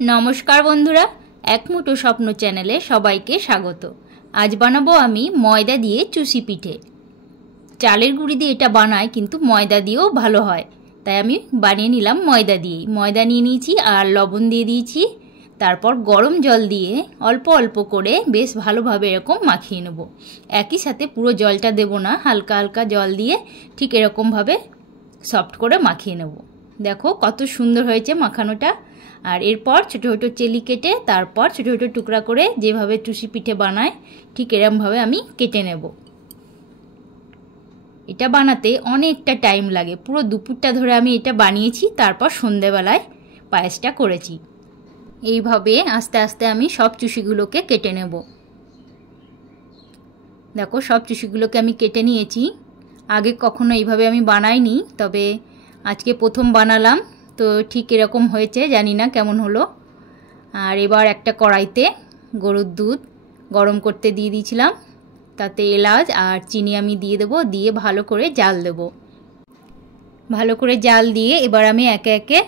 नमस्कार बंधुरा एक मुठो स्वप्न चैनेले सबाइके स्वागत। आज बानाबो आमी मयदा दिए चुषी पिठे। चालेर गुड़ी दिए एटा बानाय किन्तु मयदा दिएओ भालो हय, ताई आमी बानिये निलाम मयदा दिए। मयदा निये निয়েছি আর লবণ দিয়ে দিয়েছি। তারপর গরম জল দিয়ে অল্প অল্প করে বেশ ভালোভাবে এরকম মাখিয়ে নেব। একই সাথে পুরো জলটা দেব না, হালকা হালকা জল দিয়ে ঠিক এরকমভাবে সফট করে মাখিয়ে নেব। দেখো কত সুন্দর হয়েছে মাখানোটা। আর এরপর ছোট ছোট চেলি কেটে তারপর ছোট ছোট টুকরা করে যেভাবে চুষি পিঠে বানায় ঠিক এরকমভাবে আমি কেটে নেব। এটা বানাতে অনেকটা টাইম লাগে, পুরো দুপুরটা ধরে আমি এটা বানিয়েছি, তারপর সন্ধ্যাবেলায় পায়েসটা করেছি। এইভাবে আস্তে আস্তে আমি সব চুষিগুলোকে কেটে নেব। দেখো সব চুষিগুলোকে আমি কেটে নিয়েছি। আগে কখনো এইভাবে আমি বানাইনি, তবে আজকে প্রথম বানালাম, তো ঠিক এরকম হয়েছে, জানি না কেমন হলো। আর এবার একটা কড়াইতে গরুর দুধ গরম করতে দিয়ে দিয়েছিলাম, তাতে এলাচ আর চিনি আমি দিয়ে দেবো, দিয়ে ভালো করে জাল দেব। ভালো করে জাল দিয়ে এবার আমি একে একে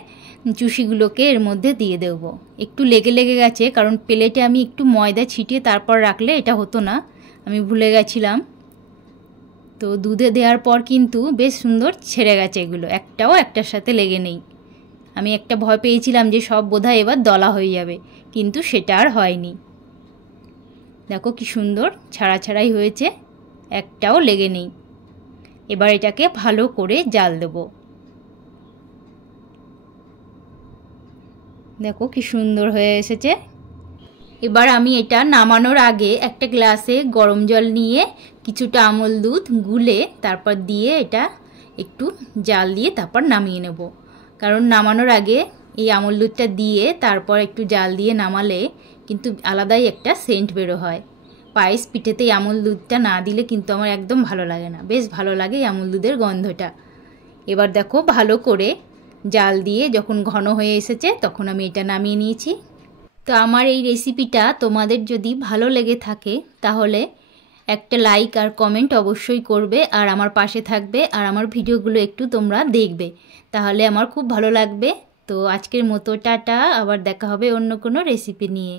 চুষিগুলোকে এর মধ্যে দিয়ে দেব। একটু লেগে লেগে গেছে, কারণ প্লেটে আমি একটু ময়দা ছিটিয়ে তারপর রাখলে এটা হতো না, আমি ভুলে গেছিলাম। তো দুধে দেওয়ার পর কিন্তু বেশ সুন্দর ছেড়ে গেছে, এগুলো একটাও একটার সাথে লেগে নেই। আমি একটা ভয় পেয়েছিলাম যে সব বোধহয় এবার দলা হয়ে যাবে, কিন্তু সেটা আর হয়নি। দেখো কি সুন্দর ছাড়া ছাড়াই হয়েছে, একটাও লেগে নেই। এবার এটাকে ভালো করে জাল দেব। দেখো কি সুন্দর হয়ে এসেছে। এবার আমি এটা নামানোর আগে একটা গ্লাসে গরম জল নিয়ে কিছুটা আমল দুধ গুলে তারপর দিয়ে এটা একটু জাল দিয়ে তারপর নামিয়ে নেব। কারণ নামানোর আগে এই আমল দুধটা দিয়ে তারপর একটু জাল দিয়ে নামালে কিন্তু আলাদাই একটা সেন্ট বেরো হয়। পায়েস পিঠেতে এই আমল দুধটা না দিলে কিন্তু আমার একদম ভালো লাগে না, বেশ ভালো লাগে এই আমল দুধের গন্ধটা। এবার দেখো ভালো করে জাল দিয়ে যখন ঘন হয়ে এসেছে তখন আমি এটা নামিয়ে নিয়েছি। তো আমার এই রেসিপিটা তোমাদের যদি ভালো লেগে থাকে তাহলে একটা লাইক আর কমেন্ট অবশ্যই করবে, আর আমার পাশে থাকবে, আর আমার ভিডিওগুলো একটু তোমরা দেখবে, তাহলে আমার খুব ভালো লাগবে। তো আজকের মতো টাটা, আবার দেখা হবে অন্য কোনো রেসিপি নিয়ে।